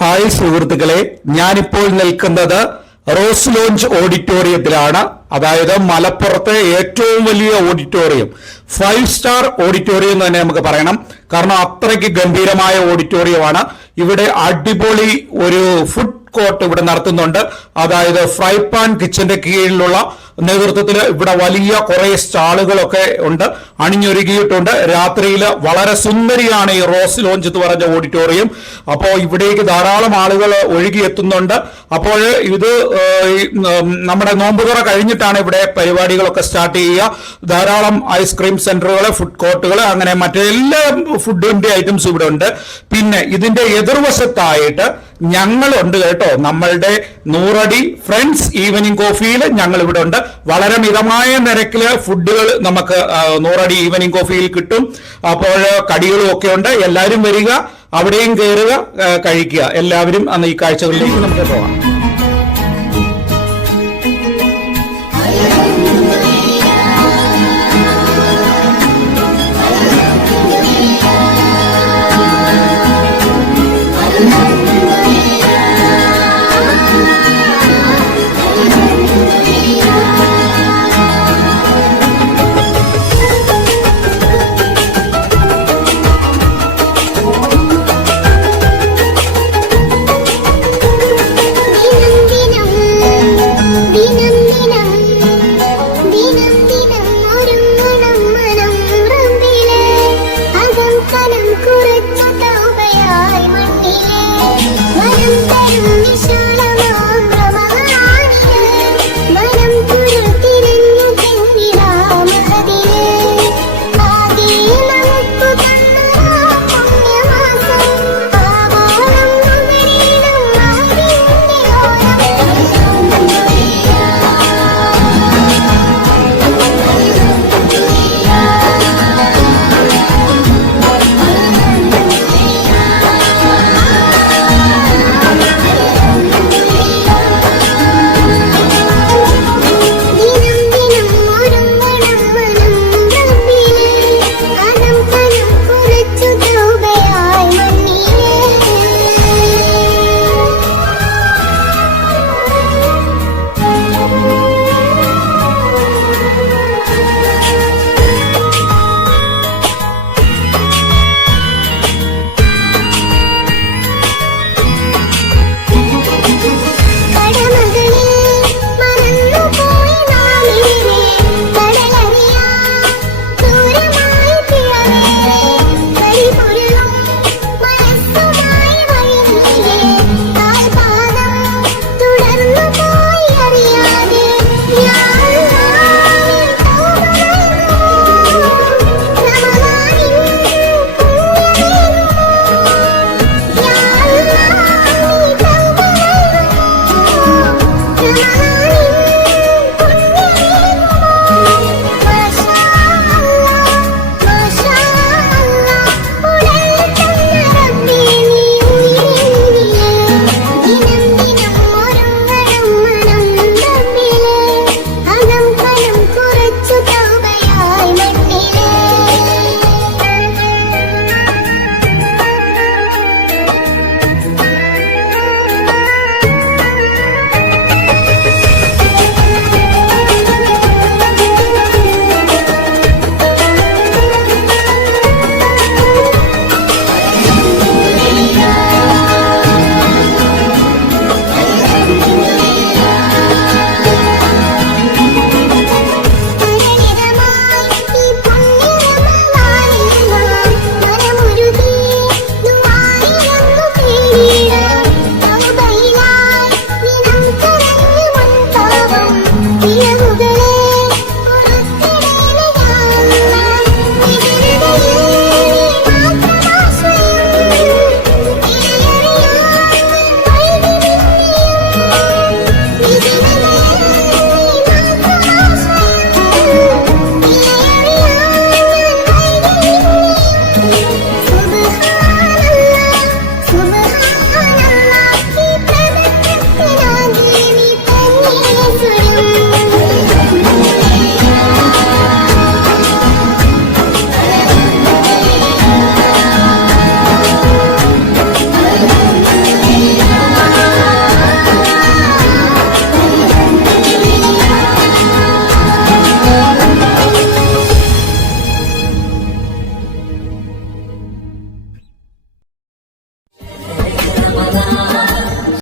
Hi സുഹൃത്തുക്കളെ ഞാനിപ്പോൾ നിൽക്കുന്നത് റോസ് ലോഞ്ച് ഓഡിറ്റോറിയത്തിലാണ്. അതായത് മലപ്പുറത്തെ ഏറ്റവും വലിയ ഓഡിറ്റോറിയം. ഫൈവ് സ്റ്റാർ ഓഡിറ്റോറിയം തന്നെ നമുക്ക് പറയണം. കാരണം അത്രയ്ക്ക് ഗംഭീരമായ ഓഡിറ്റോറിയമാണ്. ഇവിടെ അടിപൊളി ഒരു ഫുഡ് കോർട്ട് ഇവിടെ നടത്തുന്നുണ്ട്. അതായത് ഫ്രൈ പാൻ കിച്ചന്റെ കീഴിലുള്ള നേതൃത്വത്തിൽ ഇവിടെ വലിയ കുറെ സ്റ്റാളുകളൊക്കെ ഉണ്ട്. അണിഞ്ഞൊരുക്കിയിട്ടുണ്ട്. രാത്രിയിൽ വളരെ സുന്ദരിയാണ് ഈ റോസ് ലോഞ്ച് എന്ന് പറഞ്ഞ ഓഡിറ്റോറിയം. അപ്പോൾ ഇവിടേക്ക് ധാരാളം ആളുകൾ ഒഴുകിയെത്തുന്നുണ്ട് അപ്പോൾ ഇത് നമ്മുടെ നോമ്പുതുറ കഴിഞ്ഞിട്ടാണ് ഇവിടെ പരിപാടികളൊക്കെ സ്റ്റാർട്ട് ചെയ്യുക. ധാരാളം ഐസ്ക്രീം സെന്ററുകൾ ഫുഡ് കോർട്ടുകൾ അങ്ങനെ മറ്റെല്ലാ ഫുഡിന്റെ ഐറ്റംസും ഇവിടെ ഉണ്ട്. പിന്നെ ഇതിന്റെ എതിർവശത്തായിട്ട് ഞങ്ങളുണ്ട് കേട്ടോ. നമ്മളുടെ നൂറടി ഫ്രണ്ട്സ് ഈവനിങ് കോഫിയിൽ ഞങ്ങൾ ഇവിടെ ഉണ്ട് വളരെ മിതമായ നിരക്കിൽ ഫുഡുകൾ നമുക്ക് നൂറടി ഈവനിങ് കോഫിയിൽ കിട്ടും. അപ്പോൾ കടികളും ഒക്കെ ഉണ്ട്. എല്ലാവരും വരിക അവിടെയും കയറുക കഴിക്കുക. എല്ലാവരും അന്ന് ഈ കാഴ്ചകളിലേക്ക് നമുക്ക് പോകാം.